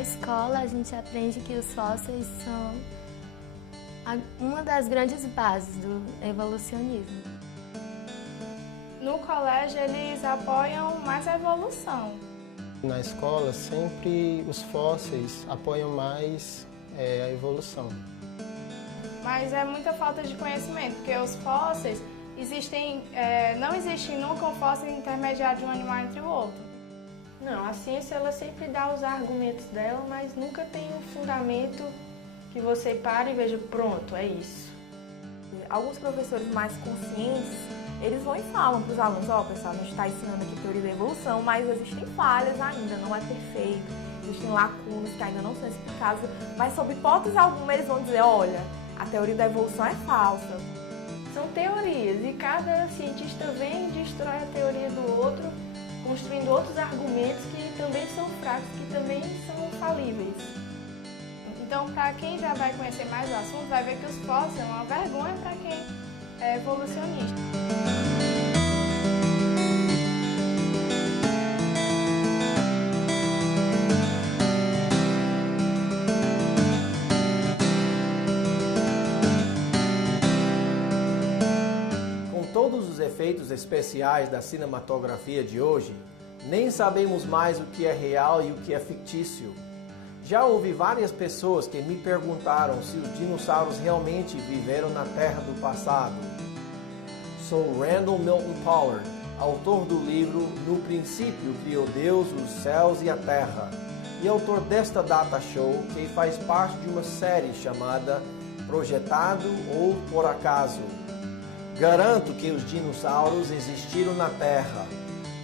Na escola, a gente aprende que os fósseis são uma das grandes bases do evolucionismo. No colégio, eles apoiam mais a evolução. Na escola, sempre os fósseis apoiam mais a evolução. Mas é muita falta de conhecimento, porque os fósseis não existe nunca um fóssil intermediário de um animal entre o outro. Não, a ciência ela sempre dá os argumentos dela, mas nunca tem um fundamento que você pare e veja, pronto, é isso. Alguns professores mais conscientes, eles vão e falam para os alunos, pessoal, a gente está ensinando aqui teoria da evolução, mas existem falhas ainda, não é perfeito, existem lacunas que ainda não são explicadas, mas sob hipótese alguma eles vão dizer, olha, a teoria da evolução é falsa. São teorias e cada cientista vem e destrói a teoria do outro, construindo outros argumentos que também são fracos, que também são falíveis. Então, para quem já vai conhecer mais o assunto, vai ver que os fósseis são uma vergonha para quem é evolucionista. Com todos os efeitos especiais da cinematografia de hoje, nem sabemos mais o que é real e o que é fictício. Já ouvi várias pessoas que me perguntaram se os dinossauros realmente viveram na Terra do passado. Sou Randall Milton Pollard, autor do livro No Princípio Criou Deus os Céus e a Terra, e autor desta data show que faz parte de uma série chamada Projetado ou Por Acaso. Garanto que os dinossauros existiram na Terra.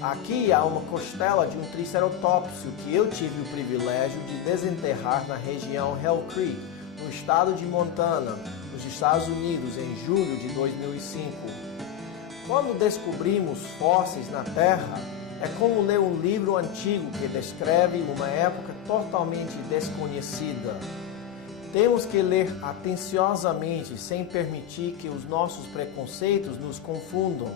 Aqui há uma costela de um triceratopsio que eu tive o privilégio de desenterrar na região Hell Creek, no estado de Montana, nos Estados Unidos, em julho de 2005. Quando descobrimos fósseis na Terra, é como ler um livro antigo que descreve uma época totalmente desconhecida. Temos que ler atenciosamente, sem permitir que os nossos preconceitos nos confundam.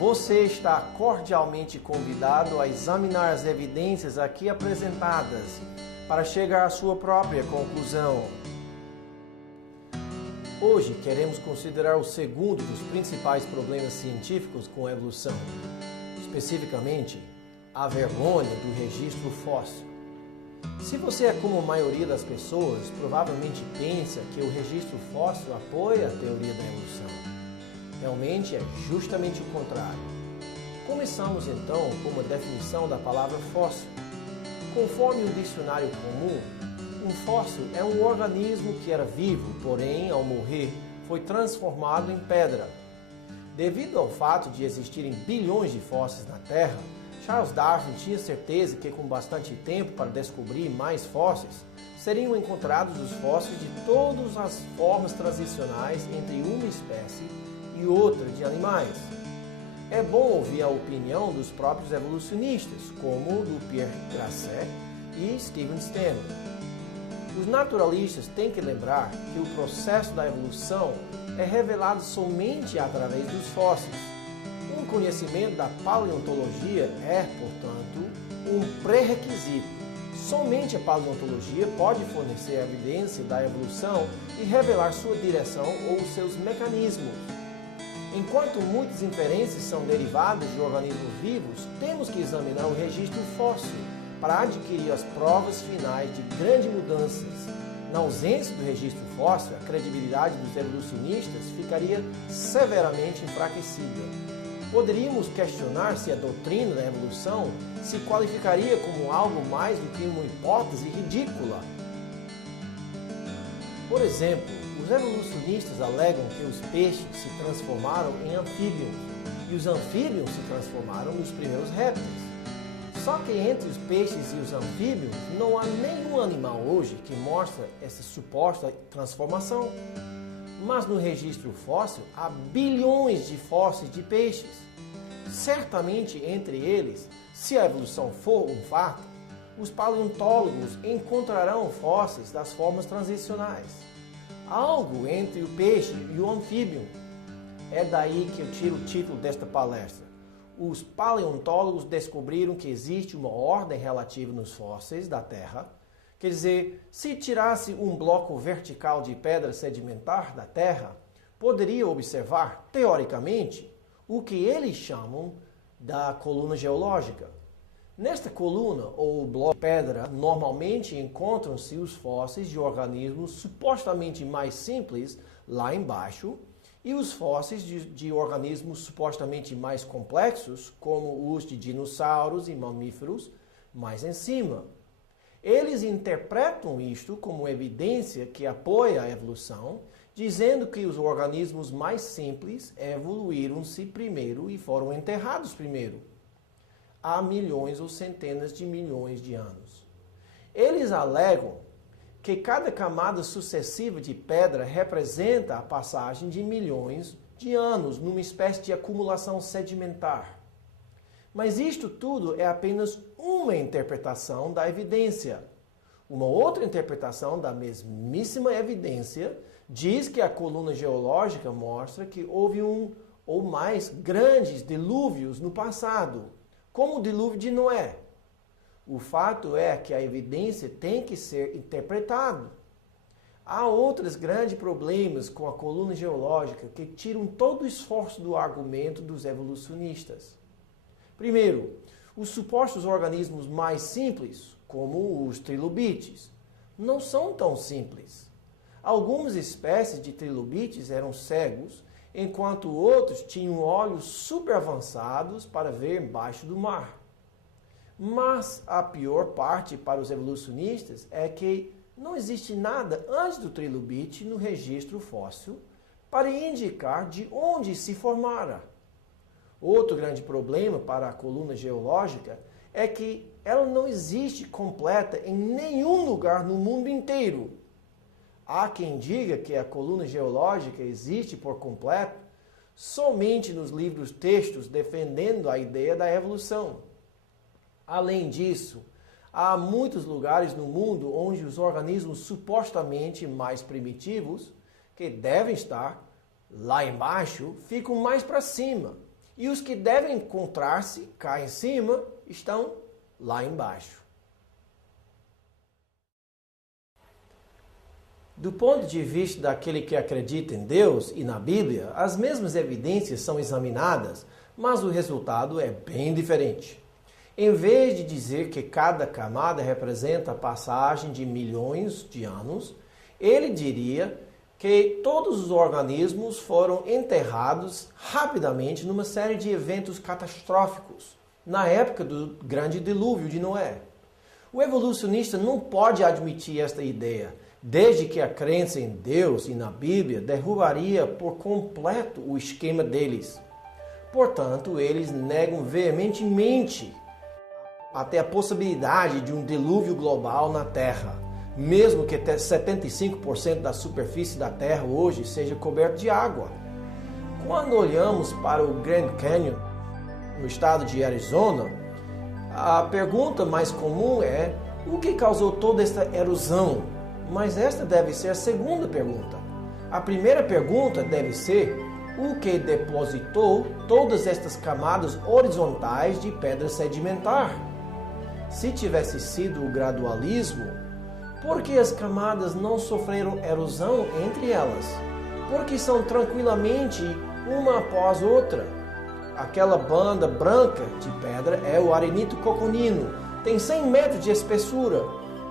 Você está cordialmente convidado a examinar as evidências aqui apresentadas para chegar à sua própria conclusão. Hoje queremos considerar o segundo dos principais problemas científicos com a evolução, especificamente a vergonha do registro fóssil. Se você é como a maioria das pessoas, provavelmente pensa que o registro fóssil apoia a teoria da evolução. Realmente é justamente o contrário. Começamos então com uma definição da palavra fóssil. Conforme o dicionário comum, um fóssil é um organismo que era vivo, porém, ao morrer, foi transformado em pedra. Devido ao fato de existirem bilhões de fósseis na Terra, Charles Darwin tinha certeza que com bastante tempo para descobrir mais fósseis, seriam encontrados os fósseis de todas as formas transicionais entre uma espécie e outra de animais. É bom ouvir a opinião dos próprios evolucionistas, como do Pierre Grasset e Steven Stanley. Os naturalistas têm que lembrar que o processo da evolução é revelado somente através dos fósseis. Um conhecimento da paleontologia é, portanto, um pré-requisito. Somente a paleontologia pode fornecer a evidência da evolução e revelar sua direção ou seus mecanismos. Enquanto muitas inferências são derivadas de organismos vivos, temos que examinar o registro fóssil para adquirir as provas finais de grandes mudanças. Na ausência do registro fóssil, a credibilidade dos evolucionistas ficaria severamente enfraquecida. Poderíamos questionar se a doutrina da evolução se qualificaria como algo mais do que uma hipótese ridícula. Por exemplo, os evolucionistas alegam que os peixes se transformaram em anfíbios e os anfíbios se transformaram nos primeiros répteis. Só que entre os peixes e os anfíbios não há nenhum animal hoje que mostra essa suposta transformação. Mas no registro fóssil há bilhões de fósseis de peixes. Certamente entre eles, se a evolução for um fato, os paleontólogos encontrarão fósseis das formas transicionais. Algo entre o peixe e o anfíbio. É daí que eu tiro o título desta palestra. Os paleontólogos descobriram que existe uma ordem relativa nos fósseis da Terra Quer dizer, se tirasse um bloco vertical de pedra sedimentar da Terra, poderia observar, teoricamente, o que eles chamam da coluna geológica. Nesta coluna, ou bloco de pedra, normalmente encontram-se os fósseis de organismos supostamente mais simples lá embaixo e os fósseis de organismos supostamente mais complexos, como os de dinossauros e mamíferos, mais em cima. Eles interpretam isto como evidência que apoia a evolução, dizendo que os organismos mais simples evoluíram-se primeiro e foram enterrados primeiro, há milhões ou centenas de milhões de anos. Eles alegam que cada camada sucessiva de pedra representa a passagem de milhões de anos numa espécie de acumulação sedimentar. Mas isto tudo é apenas uma interpretação da evidência. Uma outra interpretação da mesmíssima evidência diz que a coluna geológica mostra que houve um ou mais grandes dilúvios no passado, como o dilúvio de Noé. O fato é que a evidência tem que ser interpretada. Há outros grandes problemas com a coluna geológica que tiram todo o esforço do argumento dos evolucionistas. Primeiro, os supostos organismos mais simples, como os trilobites, não são tão simples. Algumas espécies de trilobites eram cegos, enquanto outros tinham olhos super avançados para ver embaixo do mar. Mas a pior parte para os evolucionistas é que não existe nada antes do trilobite no registro fóssil para indicar de onde se formara. Outro grande problema para a coluna geológica é que ela não existe completa em nenhum lugar no mundo inteiro. Há quem diga que a coluna geológica existe por completo somente nos livros textos defendendo a ideia da evolução. Além disso, há muitos lugares no mundo onde os organismos supostamente mais primitivos, que devem estar lá embaixo, ficam mais para cima. E os que devem encontrar-se cá em cima estão lá embaixo. Do ponto de vista daquele que acredita em Deus e na Bíblia, as mesmas evidências são examinadas, mas o resultado é bem diferente. Em vez de dizer que cada camada representa a passagem de milhões de anos, ele diria que todos os organismos foram enterrados rapidamente numa série de eventos catastróficos, na época do grande dilúvio de Noé. O evolucionista não pode admitir esta ideia, desde que a crença em Deus e na Bíblia derrubaria por completo o esquema deles. Portanto, eles negam veementemente até a possibilidade de um dilúvio global na Terra, mesmo que até 75% da superfície da Terra hoje seja coberta de água. Quando olhamos para o Grand Canyon, no estado de Arizona, a pergunta mais comum é: o que causou toda esta erosão? Mas esta deve ser a segunda pergunta. A primeira pergunta deve ser: o que depositou todas estas camadas horizontais de pedra sedimentar? Se tivesse sido o gradualismo, por que as camadas não sofreram erosão entre elas? Porque são tranquilamente uma após outra. Aquela banda branca de pedra é o arenito coconino, tem 100 metros de espessura.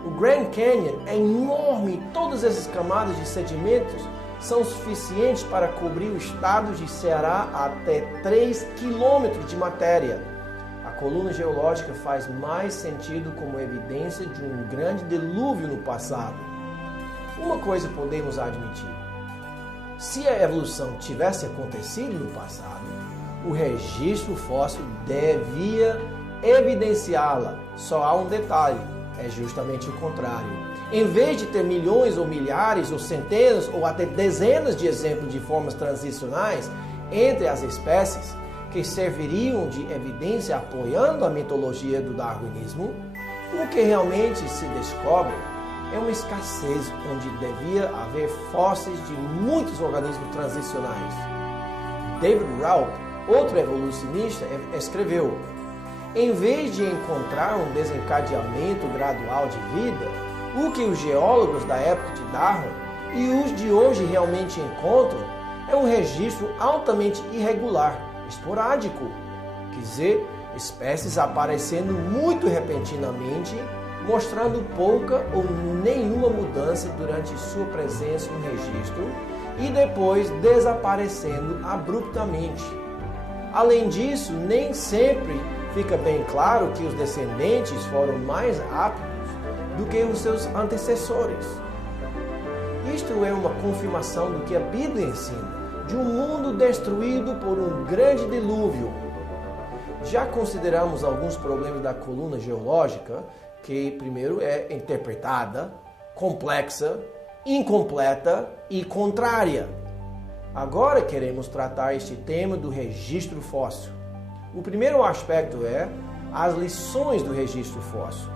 O Grand Canyon é enorme e todas essas camadas de sedimentos são suficientes para cobrir o estado de Ceará até 3 quilômetros de matéria. A coluna geológica faz mais sentido como evidência de um grande dilúvio no passado. Uma coisa podemos admitir: se a evolução tivesse acontecido no passado, o registro fóssil devia evidenciá-la. Só há um detalhe: é justamente o contrário. Em vez de ter milhões ou milhares ou centenas ou até dezenas de exemplos de formas transicionais entre as espécies que serviriam de evidência apoiando a mitologia do darwinismo, o que realmente se descobre é uma escassez onde devia haver fósseis de muitos organismos transicionais. David Raup, outro evolucionista, escreveu: em vez de encontrar um desencadeamento gradual de vida, O que os geólogos da época de Darwin e os de hoje realmente encontram é um registro altamente irregular, esporádico, quer dizer, espécies aparecendo muito repentinamente, mostrando pouca ou nenhuma mudança durante sua presença no registro e depois desaparecendo abruptamente. Além disso, nem sempre fica bem claro que os descendentes foram mais aptos do que os seus antecessores. Isto é uma confirmação do que a Bíblia ensina, de um mundo destruído por um grande dilúvio. Já consideramos alguns problemas da coluna geológica, que primeiro é interpretada, complexa, incompleta e contrária. Agora queremos tratar este tema do registro fóssil. O primeiro aspecto é as lições do registro fóssil.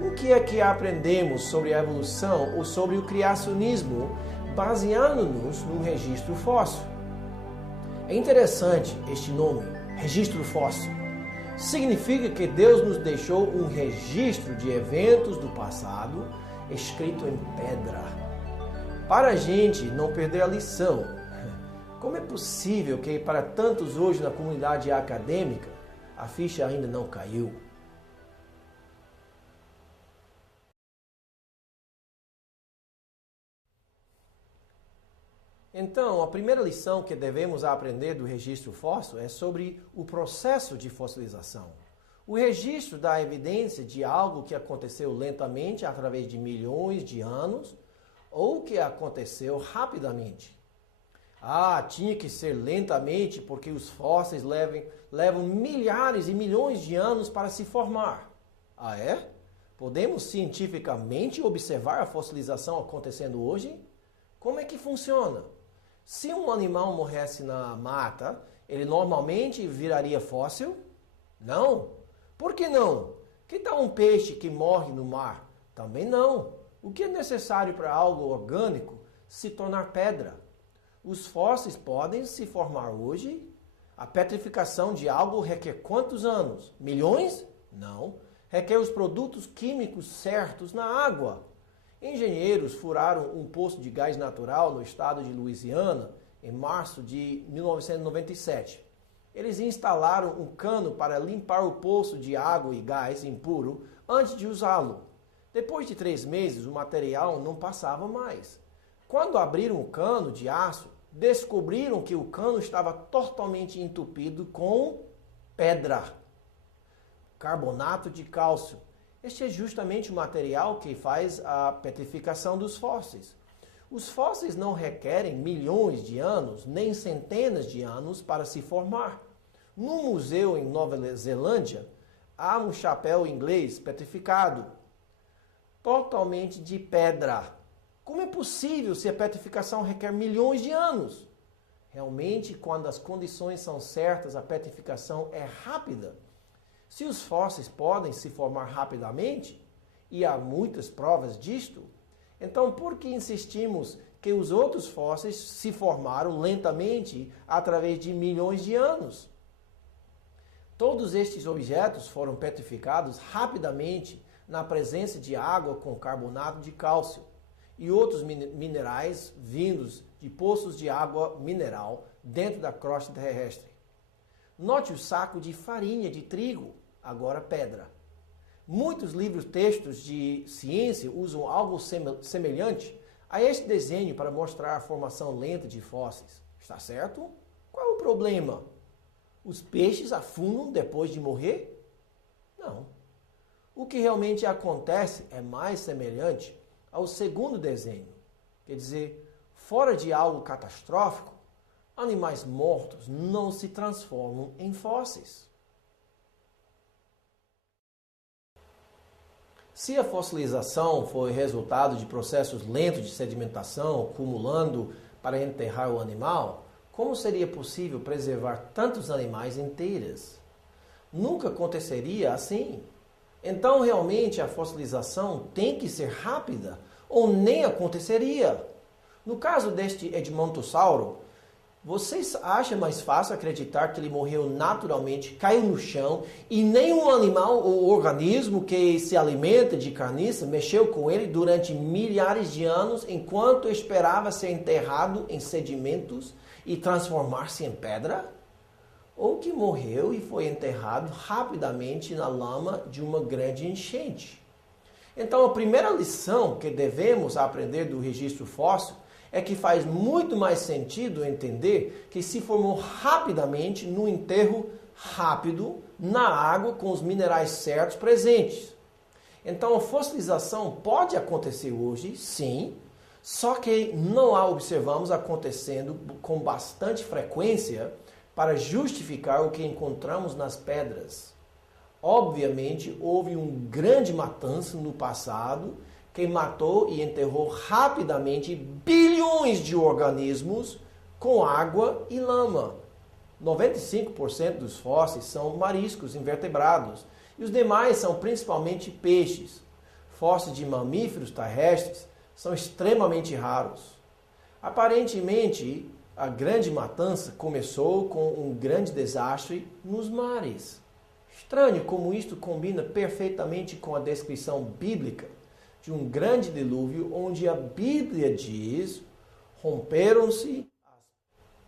O que é que aprendemos sobre a evolução ou sobre o criacionismo baseando-nos no registro fóssil? É interessante este nome, registro fóssil. Significa que Deus nos deixou um registro de eventos do passado escrito em pedra. Para a gente não perder a lição, como é possível que para tantos hoje na comunidade acadêmica a ficha ainda não caiu? Então, a primeira lição que devemos aprender do registro fóssil é sobre o processo de fossilização. O registro dá evidência de algo que aconteceu lentamente através de milhões de anos ou que aconteceu rapidamente. Tinha que ser lentamente porque os fósseis levam milhares e milhões de anos para se formar. É? Podemos cientificamente observar a fossilização acontecendo hoje? Como é que funciona? Se um animal morresse na mata, ele normalmente viraria fóssil? Não. Por que não? Que tal um peixe que morre no mar? Também não. O que é necessário para algo orgânico se tornar pedra? Os fósseis podem se formar hoje? A petrificação de algo requer quantos anos? Milhões? Não. Requer os produtos químicos certos na água. Engenheiros furaram um poço de gás natural no estado de Louisiana em março de 1997. Eles instalaram um cano para limpar o poço de água e gás impuro antes de usá-lo. Depois de 3 meses, o material não passava mais. Quando abriram o cano de aço, descobriram que o cano estava totalmente entupido com pedra, carbonato de cálcio. Este é justamente o material que faz a petrificação dos fósseis. Os fósseis não requerem milhões de anos, nem centenas de anos para se formar. No museu em Nova Zelândia, há um chapéu inglês petrificado, totalmente de pedra. Como é possível se a petrificação requer milhões de anos? Realmente, quando as condições são certas, a petrificação é rápida. Se os fósseis podem se formar rapidamente, e há muitas provas disto, então por que insistimos que os outros fósseis se formaram lentamente através de milhões de anos? Todos estes objetos foram petrificados rapidamente na presença de água com carbonato de cálcio e outros minerais vindos de poços de água mineral dentro da crosta terrestre. Note o saco de farinha de trigo, agora pedra. Muitos livros-textos de ciência usam algo semelhante a este desenho para mostrar a formação lenta de fósseis. Está certo? Qual é o problema? Os peixes afundam depois de morrer? Não. O que realmente acontece é mais semelhante ao segundo desenho. Quer dizer, fora de algo catastrófico, animais mortos não se transformam em fósseis. Se a fossilização foi resultado de processos lentos de sedimentação acumulando para enterrar o animal, como seria possível preservar tantos animais inteiros? Nunca aconteceria assim. Então, realmente, a fossilização tem que ser rápida ou nem aconteceria. No caso deste Edmontosauro, Vocês acham mais fácil acreditar que ele morreu naturalmente, caiu no chão e nenhum animal ou organismo que se alimenta de carniça mexeu com ele durante milhares de anos enquanto esperava ser enterrado em sedimentos e transformar-se em pedra? Ou que morreu e foi enterrado rapidamente na lama de uma grande enchente? Então, a primeira lição que devemos aprender do registro fóssil é que faz muito mais sentido entender que se formou rapidamente no enterro rápido, na água, com os minerais certos presentes. Então, a fossilização pode acontecer hoje, sim, só que não a observamos acontecendo com bastante frequência para justificar o que encontramos nas pedras. Obviamente, houve uma grande matança no passado que matou e enterrou rapidamente bilhões de organismos com água e lama. 95% dos fósseis são mariscos, invertebrados, e os demais são principalmente peixes. Fósseis de mamíferos terrestres são extremamente raros. Aparentemente, a grande matança começou com um grande desastre nos mares. Estranho como isto combina perfeitamente com a descrição bíblica de um grande dilúvio, onde a Bíblia diz: romperam-se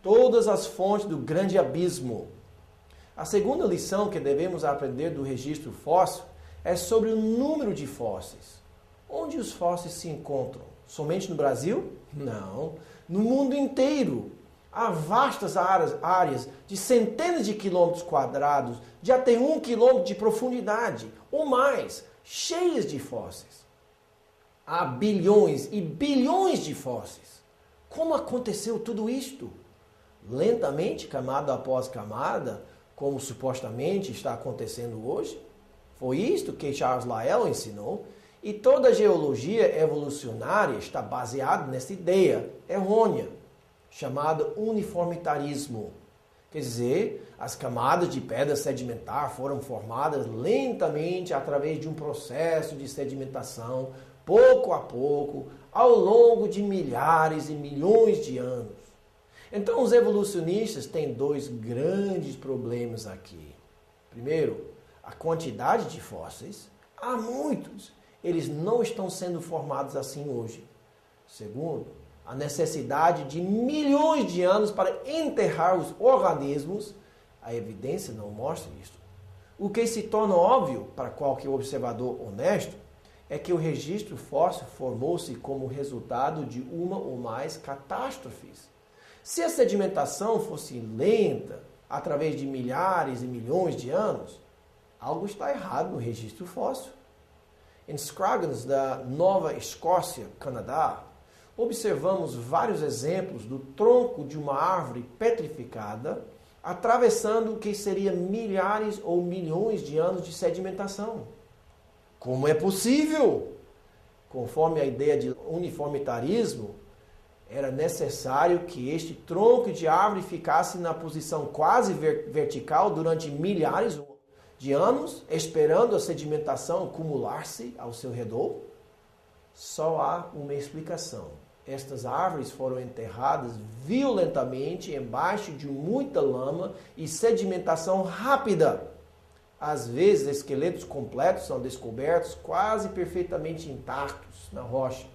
todas as fontes do grande abismo. A segunda lição que devemos aprender do registro fóssil é sobre o número de fósseis. Onde os fósseis se encontram? Somente no Brasil? Não. No mundo inteiro. Há vastas áreas de centenas de quilômetros quadrados, de até 1 quilômetro de profundidade, ou mais, cheias de fósseis. Há bilhões e bilhões de fósseis. Como aconteceu tudo isto? Lentamente, camada após camada, como supostamente está acontecendo hoje? Foi isto que Charles Lyell ensinou, e toda a geologia evolucionária está baseada nessa ideia errônea, chamada uniformitarismo. Quer dizer, as camadas de pedra sedimentar foram formadas lentamente através de um processo de sedimentação, pouco a pouco, ao longo de milhares e milhões de anos. Então, os evolucionistas têm dois grandes problemas aqui. Primeiro, a quantidade de fósseis. Há muitos. Eles não estão sendo formados assim hoje. Segundo, a necessidade de milhões de anos para enterrar os organismos. A evidência não mostra isso. O que se torna óbvio para qualquer observador honesto é que o registro fóssil formou-se como resultado de uma ou mais catástrofes. Se a sedimentação fosse lenta, através de milhares e milhões de anos, algo está errado no registro fóssil. Em Scroggins, da Nova Escócia, Canadá, observamos vários exemplos do tronco de uma árvore petrificada atravessando o que seria milhares ou milhões de anos de sedimentação. Como é possível? Conforme a ideia de uniformitarismo, era necessário que este tronco de árvore ficasse na posição quase vertical durante milhares de anos, esperando a sedimentação acumular-se ao seu redor? Só há uma explicação. Estas árvores foram enterradas violentamente embaixo de muita lama e sedimentação rápida. Às vezes, esqueletos completos são descobertos quase perfeitamente intactos na rocha.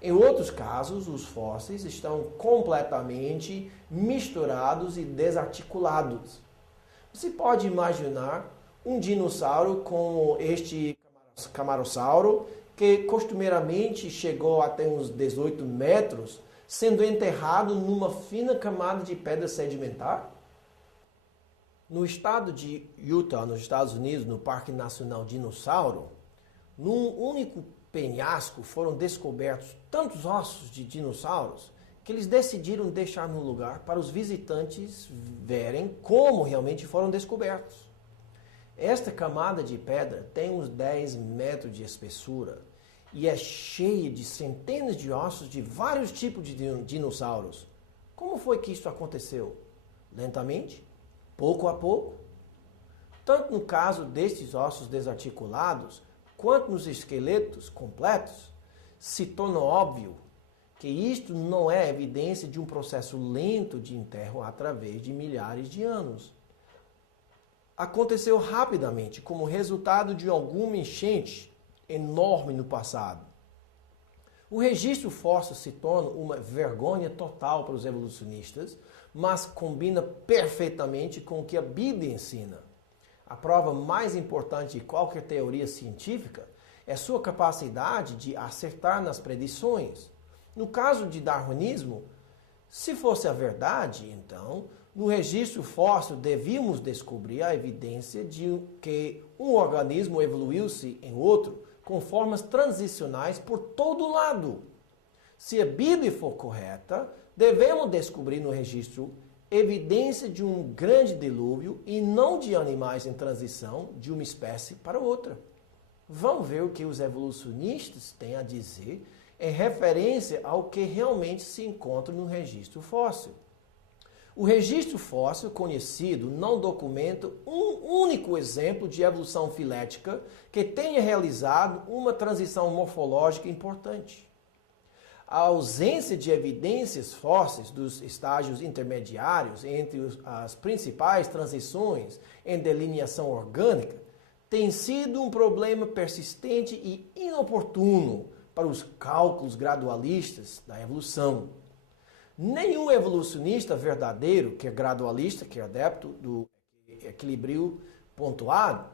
Em outros casos, os fósseis estão completamente misturados e desarticulados. Você pode imaginar um dinossauro como este camarossauro, que costumeiramente chegou até uns 18 metros, sendo enterrado numa fina camada de pedra sedimentar? No estado de Utah, nos Estados Unidos, no Parque Nacional Dinossauro, num único penhasco foram descobertos tantos ossos de dinossauros que eles decidiram deixar no lugar para os visitantes verem como realmente foram descobertos. Esta camada de pedra tem uns 10 metros de espessura e é cheia de centenas de ossos de vários tipos de dinossauros. Como foi que isso aconteceu? Lentamente? Pouco a pouco? Tanto no caso destes ossos desarticulados, quanto nos esqueletos completos, se torna óbvio que isto não é evidência de um processo lento de enterro através de milhares de anos. Aconteceu rapidamente como resultado de alguma enchente enorme no passado. O registro fóssil se torna uma vergonha total para os evolucionistas, mas combina perfeitamente com o que a Bíblia ensina. A prova mais importante de qualquer teoria científica é sua capacidade de acertar nas predições. No caso de darwinismo, se fosse a verdade, então, no registro fóssil devíamos descobrir a evidência de que um organismo evoluiu-se em outro com formas transicionais por todo lado. Se a Bíblia for correta, devemos descobrir no registro evidência de um grande dilúvio e não de animais em transição de uma espécie para outra. Vamos ver o que os evolucionistas têm a dizer em referência ao que realmente se encontra no registro fóssil. O registro fóssil conhecido não documenta um único exemplo de evolução filética que tenha realizado uma transição morfológica importante. A ausência de evidências fósseis dos estágios intermediários entre as principais transições em delineação orgânica tem sido um problema persistente e inoportuno para os cálculos gradualistas da evolução. Nenhum evolucionista verdadeiro, que é gradualista, que é adepto do equilíbrio pontuado,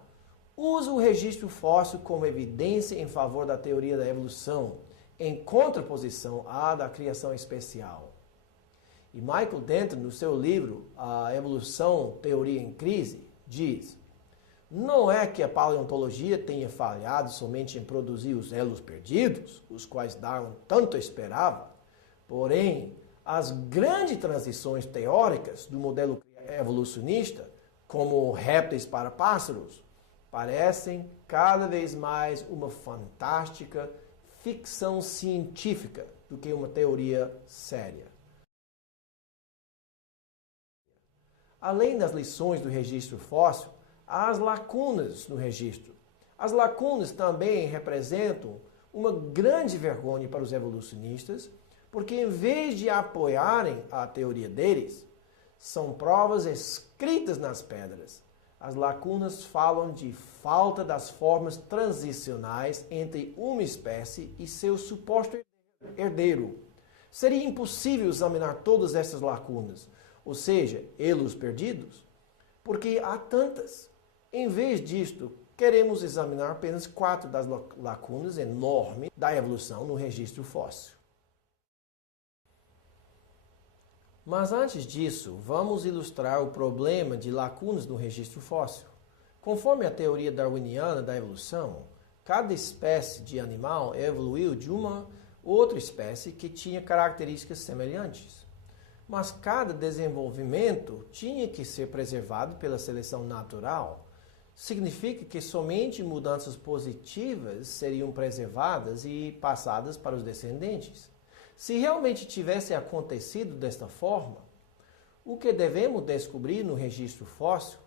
usa o registro fóssil como evidência em favor da teoria da evolução, em contraposição à da criação especial. E Michael Denton, no seu livro A Evolução, Teoria em Crise, diz: não é que a paleontologia tenha falhado somente em produzir os elos perdidos, os quais Darwin tanto esperava, porém, as grandes transições teóricas do modelo evolucionista, como répteis para pássaros, parecem cada vez mais uma fantástica ficção científica do que uma teoria séria. Além das lições do registro fóssil, há as lacunas no registro. As lacunas também representam uma grande vergonha para os evolucionistas, porque em vez de apoiarem a teoria deles, são provas escritas nas pedras. As lacunas falam de falta das formas transicionais entre uma espécie e seu suposto herdeiro. Seria impossível examinar todas essas lacunas, ou seja, elos perdidos, porque há tantas. Em vez disto, queremos examinar apenas 4 das lacunas enormes da evolução no registro fóssil. Mas antes disso, vamos ilustrar o problema de lacunas no registro fóssil. Conforme a teoria darwiniana da evolução, cada espécie de animal evoluiu de uma outra espécie que tinha características semelhantes. Mas cada desenvolvimento tinha que ser preservado pela seleção natural. Significa que somente mudanças positivas seriam preservadas e passadas para os descendentes. Se realmente tivesse acontecido desta forma, o que devemos descobrir no registro fóssil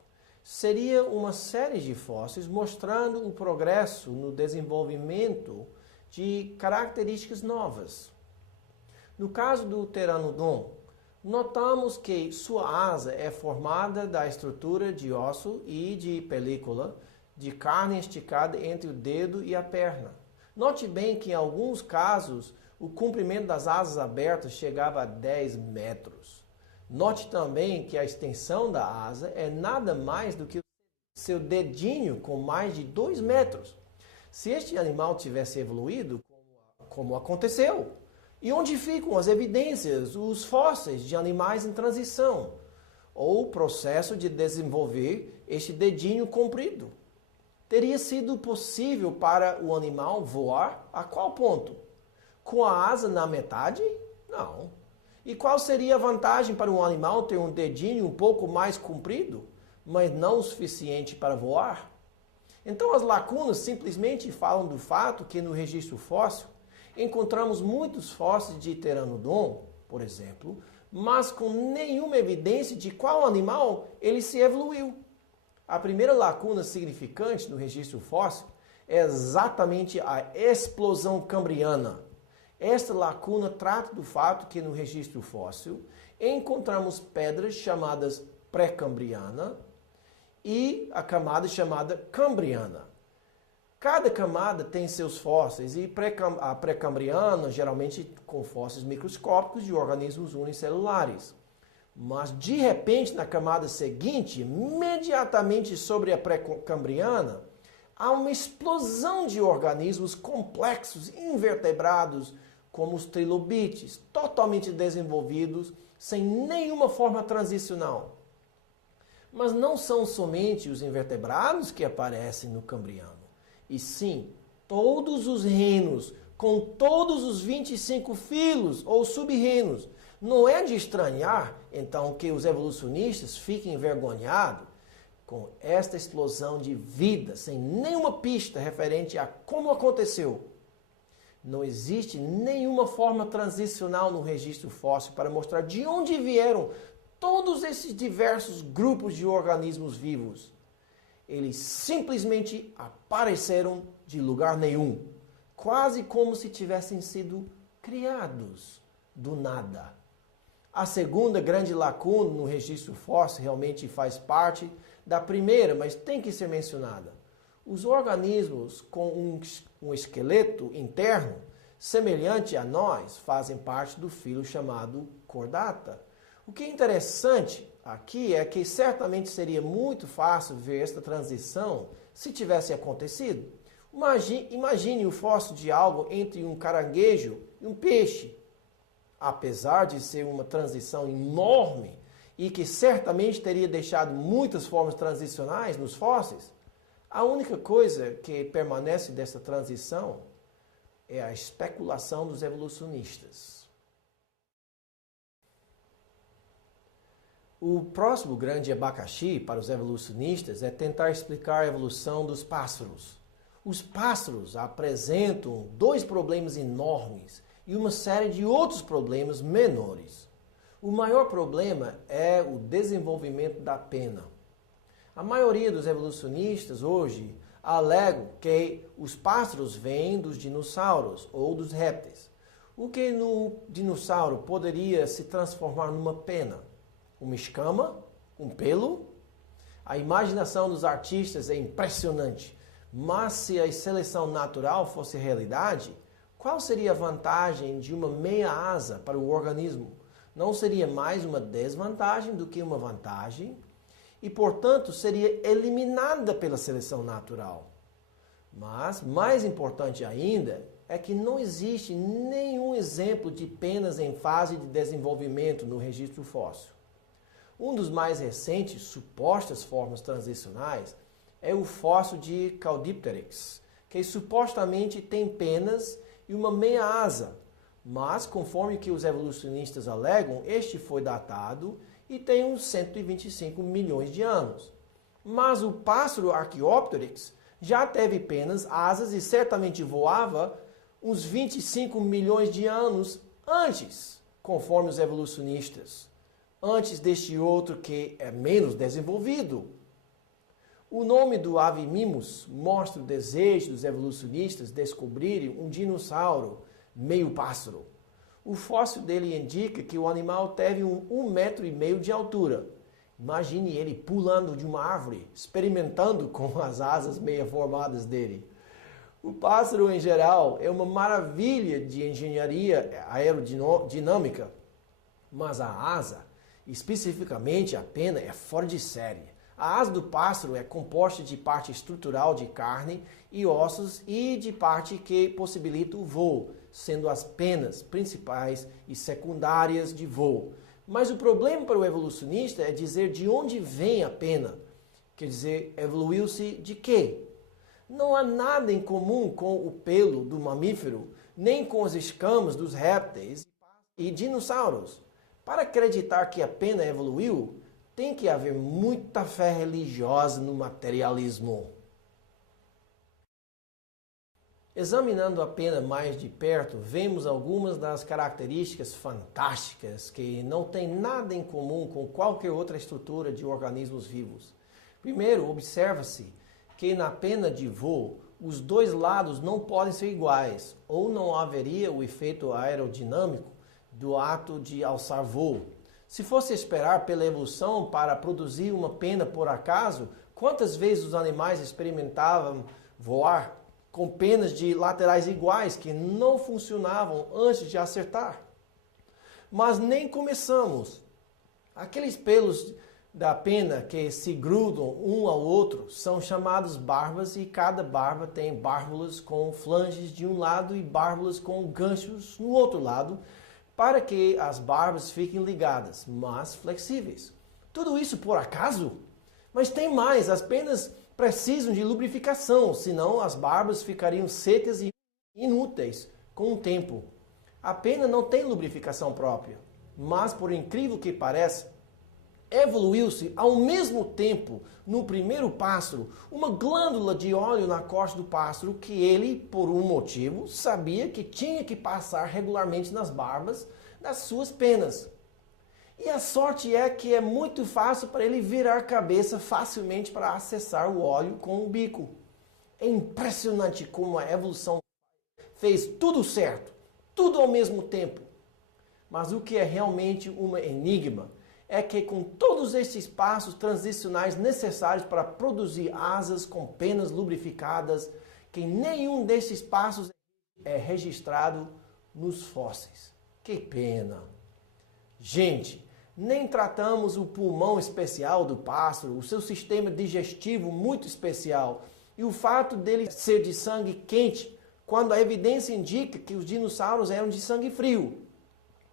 seria uma série de fósseis mostrando o progresso no desenvolvimento de características novas. No caso do Pteranodon, notamos que sua asa é formada da estrutura de osso e de película de carne esticada entre o dedo e a perna. Note bem que em alguns casos o comprimento das asas abertas chegava a 10 metros. Note também que a extensão da asa é nada mais do que seu dedinho com mais de 2 metros. Se este animal tivesse evoluído, como aconteceu, e onde ficam as evidências, os fósseis de animais em transição, ou o processo de desenvolver este dedinho comprido? Teria sido possível para o animal voar a qual ponto? Com a asa na metade? Não. E qual seria a vantagem para um animal ter um dedinho um pouco mais comprido, mas não o suficiente para voar? Então as lacunas simplesmente falam do fato que no registro fóssil encontramos muitos fósseis de Pteranodon, por exemplo, mas com nenhuma evidência de qual animal ele se evoluiu. A primeira lacuna significante no registro fóssil é exatamente a explosão cambriana. Esta lacuna trata do fato que no registro fóssil encontramos pedras chamadas pré-cambriana e a camada chamada cambriana. Cada camada tem seus fósseis e a pré-cambriana geralmente com fósseis microscópicos de organismos unicelulares. Mas de repente na camada seguinte, imediatamente sobre a pré-cambriana, há uma explosão de organismos complexos, invertebrados, como os trilobites, totalmente desenvolvidos, sem nenhuma forma transicional. Mas não são somente os invertebrados que aparecem no cambriano, e sim todos os reinos, com todos os 25 filos ou sub-reinos. Não é de estranhar, então, que os evolucionistas fiquem envergonhados com esta explosão de vida, sem nenhuma pista referente a como aconteceu. Não existe nenhuma forma transicional no registro fóssil para mostrar de onde vieram todos esses diversos grupos de organismos vivos. Eles simplesmente apareceram de lugar nenhum, quase como se tivessem sido criados do nada. A segunda grande lacuna no registro fóssil realmente faz parte da primeira, mas tem que ser mencionada. Os organismos com um esqueleto interno semelhante a nós fazem parte do filo chamado Chordata. O que é interessante aqui é que certamente seria muito fácil ver esta transição se tivesse acontecido. Imagine o fóssil de algo entre um caranguejo e um peixe. Apesar de ser uma transição enorme e que certamente teria deixado muitas formas transicionais nos fósseis, a única coisa que permanece dessa transição é a especulação dos evolucionistas. O próximo grande abacaxi para os evolucionistas é tentar explicar a evolução dos pássaros. Os pássaros apresentam dois problemas enormes e uma série de outros problemas menores. O maior problema é o desenvolvimento da pena. A maioria dos evolucionistas hoje alegam que os pássaros vêm dos dinossauros ou dos répteis. O que no dinossauro poderia se transformar numa pena? Uma escama? Um pelo? A imaginação dos artistas é impressionante. Mas se a seleção natural fosse realidade, qual seria a vantagem de uma meia asa para o organismo? Não seria mais uma desvantagem do que uma vantagem? E, portanto, seria eliminada pela seleção natural. Mas, mais importante ainda, é que não existe nenhum exemplo de penas em fase de desenvolvimento no registro fóssil. Um dos mais recentes supostas formas transicionais é o fóssil de Caudipteryx, que supostamente tem penas e uma meia asa, mas, conforme que os evolucionistas alegam, este foi datado e tem uns 125 milhões de anos. Mas o pássaro Archaeopteryx já teve penas, asas e certamente voava uns 25 milhões de anos antes, conforme os evolucionistas, antes deste outro que é menos desenvolvido. O nome do ave mimus mostra o desejo dos evolucionistas descobrirem um dinossauro meio pássaro. O fóssil dele indica que o animal teve 1,5 metro de altura. Imagine ele pulando de uma árvore, experimentando com as asas meio formadas dele. O pássaro, em geral, é uma maravilha de engenharia aerodinâmica, mas a asa, especificamente a pena, é fora de série. A asa do pássaro é composta de parte estrutural de carne e ossos e de parte que possibilita o voo, sendo as penas principais e secundárias de voo. Mas o problema para o evolucionista é dizer de onde vem a pena. Quer dizer, evoluiu-se de quê? Não há nada em comum com o pelo do mamífero, nem com as escamas dos répteis e dinossauros. Para acreditar que a pena evoluiu, tem que haver muita fé religiosa no materialismo. Examinando a pena mais de perto, vemos algumas das características fantásticas que não têm nada em comum com qualquer outra estrutura de organismos vivos. Primeiro, observa-se que na pena de voo, os dois lados não podem ser iguais, ou não haveria o efeito aerodinâmico do ato de alçar voo. Se fosse esperar pela evolução para produzir uma pena por acaso, quantas vezes os animais experimentavam voar com penas de laterais iguais que não funcionavam antes de acertar? Mas nem começamos. Aqueles pelos da pena que se grudam um ao outro são chamados barbas e cada barba tem bárbulas com flanges de um lado e bárbulas com ganchos no outro lado, para que as barbas fiquem ligadas, mas flexíveis. Tudo isso por acaso? Mas tem mais, as penas precisam de lubrificação, senão as barbas ficariam secas e inúteis com o tempo. A pena não tem lubrificação própria, mas por incrível que pareça, evoluiu-se ao mesmo tempo no primeiro pássaro uma glândula de óleo na costa do pássaro que ele, por um motivo, sabia que tinha que passar regularmente nas barbas das suas penas. E a sorte é que é muito fácil para ele virar a cabeça facilmente para acessar o óleo com o bico. É impressionante como a evolução fez tudo certo, tudo ao mesmo tempo. Mas o que é realmente um enigma é que com todos estes passos transicionais necessários para produzir asas com penas lubrificadas, que nenhum desses passos é registrado nos fósseis. Que pena! Gente, nem tratamos o pulmão especial do pássaro, o seu sistema digestivo muito especial e o fato dele ser de sangue quente, quando a evidência indica que os dinossauros eram de sangue frio.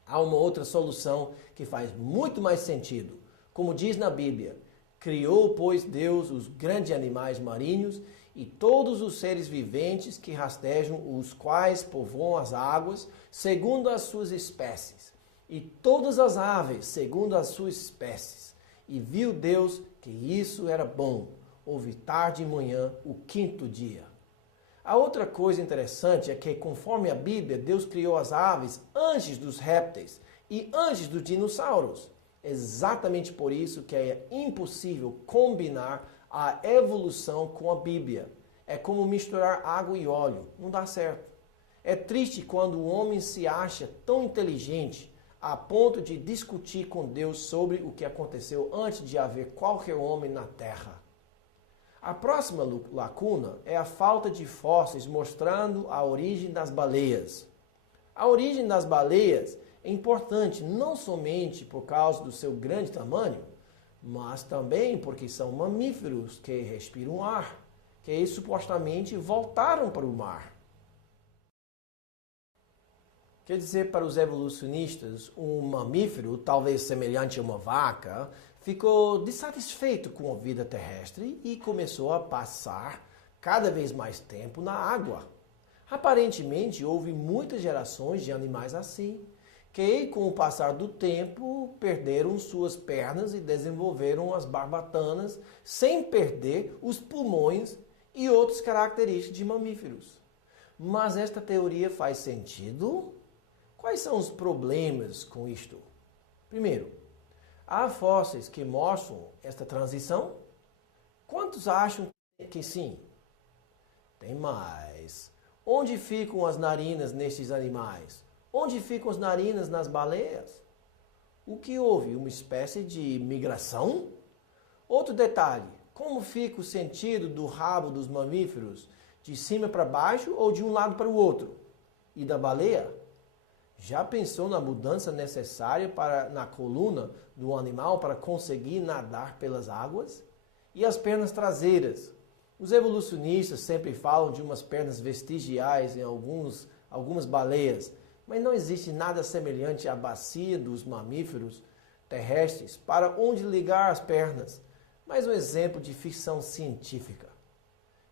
Há uma outra solução que faz muito mais sentido. Como diz na Bíblia, criou, pois, Deus os grandes animais marinhos e todos os seres viventes que rastejam, os quais povoam as águas, segundo as suas espécies, e todas as aves, segundo as suas espécies. E viu Deus que isso era bom. Houve tarde e manhã, o quinto dia. A outra coisa interessante é que, conforme a Bíblia, Deus criou as aves antes dos répteis e antes dos dinossauros. Exatamente por isso que é impossível combinar a evolução com a Bíblia. É como misturar água e óleo. Não dá certo. É triste quando o homem se acha tão inteligente a ponto de discutir com Deus sobre o que aconteceu antes de haver qualquer homem na Terra. A próxima lacuna é a falta de fósseis mostrando a origem das baleias. A origem das baleias é importante não somente por causa do seu grande tamanho, mas também porque são mamíferos que respiram ar, que supostamente voltaram para o mar. Quer dizer, para os evolucionistas, um mamífero, talvez semelhante a uma vaca, ficou dissatisfeito com a vida terrestre e começou a passar cada vez mais tempo na água. Aparentemente, houve muitas gerações de animais assim, que com o passar do tempo perderam suas pernas e desenvolveram as barbatanas sem perder os pulmões e outras características de mamíferos. Mas esta teoria faz sentido? Quais são os problemas com isto? Primeiro, há fósseis que mostram esta transição? Quantos acham que sim? Tem mais. Onde ficam as narinas nestes animais? Onde ficam as narinas nas baleias? O que houve? Uma espécie de migração? Outro detalhe, como fica o sentido do rabo dos mamíferos? De cima para baixo ou de um lado para o outro? E da baleia? Já pensou na mudança necessária na coluna do animal para conseguir nadar pelas águas? E as pernas traseiras? Os evolucionistas sempre falam de umas pernas vestigiais em algumas baleias, mas não existe nada semelhante à bacia dos mamíferos terrestres para onde ligar as pernas. Mais um exemplo de ficção científica.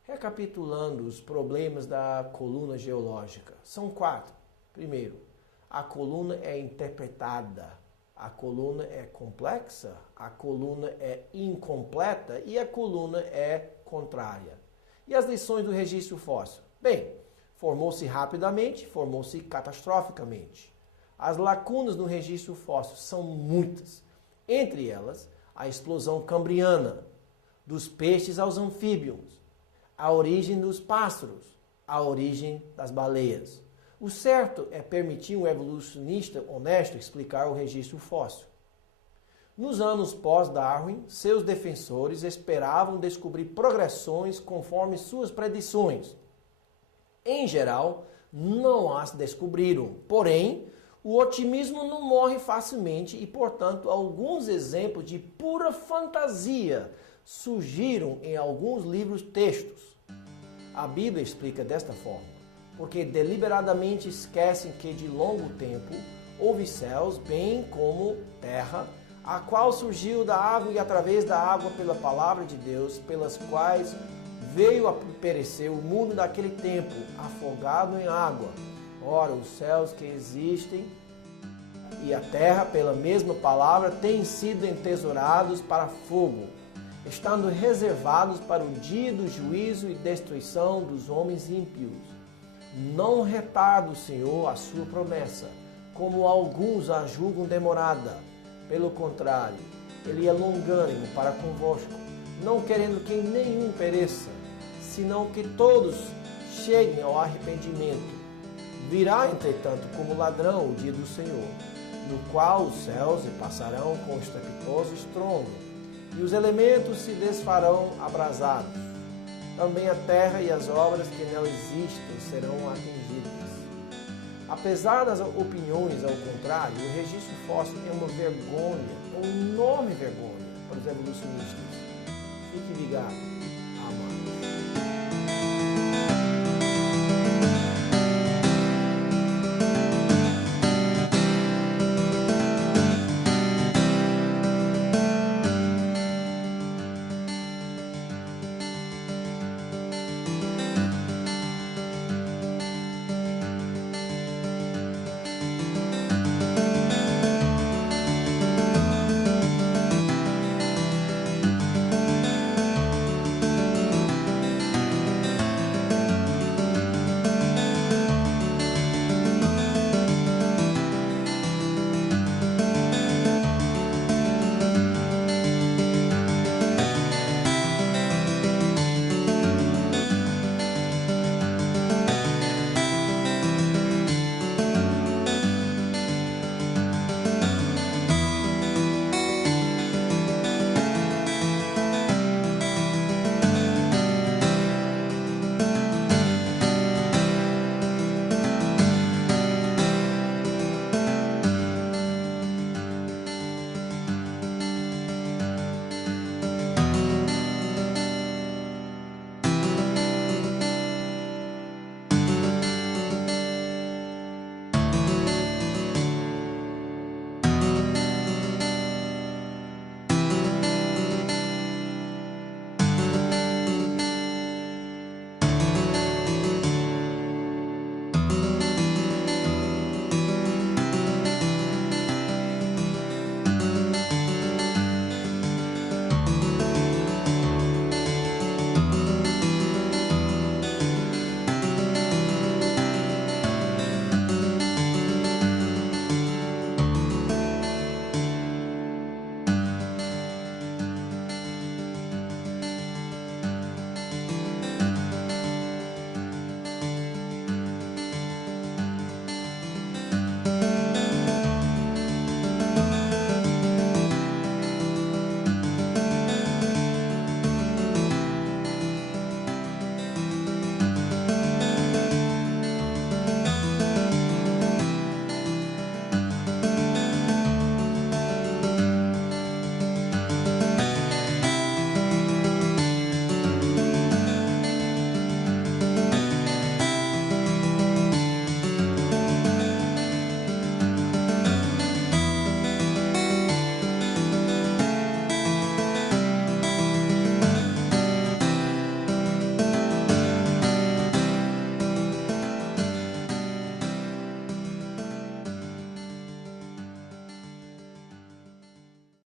Recapitulando os problemas da coluna geológica. São 4. Primeiro, a coluna é interpretada, a coluna é complexa, a coluna é incompleta e a coluna é contrária. E as lições do registro fóssil? Bem, formou-se rapidamente, formou-se catastroficamente. As lacunas no registro fóssil são muitas. Entre elas, a explosão cambriana, dos peixes aos anfíbios, a origem dos pássaros, a origem das baleias. O certo é permitir um evolucionista honesto explicar o registro fóssil. Nos anos pós-Darwin, seus defensores esperavam descobrir progressões conforme suas predições. Em geral, não as descobriram, porém, o otimismo não morre facilmente e, portanto, alguns exemplos de pura fantasia surgiram em alguns livros-textos. A Bíblia explica desta forma, porque deliberadamente esquecem que de longo tempo houve céus, bem como terra, a qual surgiu da água e através da água pela palavra de Deus, pelas quais veio a perecer o mundo daquele tempo, afogado em água. Ora, os céus que existem e a terra, pela mesma palavra, têm sido entesourados para fogo, estando reservados para o dia do juízo e destruição dos homens ímpios. Não retarda o Senhor a sua promessa, como alguns a julgam demorada. Pelo contrário, Ele é longânimo para convosco, não querendo que nenhum pereça, senão que todos cheguem ao arrependimento. Virá, entretanto, como ladrão o dia do Senhor, no qual os céus se passarão com estrepitoso estrondo, e os elementos se desfarão abrasados. Também a terra e as obras que nela existem serão atingidas. Apesar das opiniões ao contrário, o registro fóssil é uma vergonha, uma enorme vergonha para os evolucionistas. Fique ligado.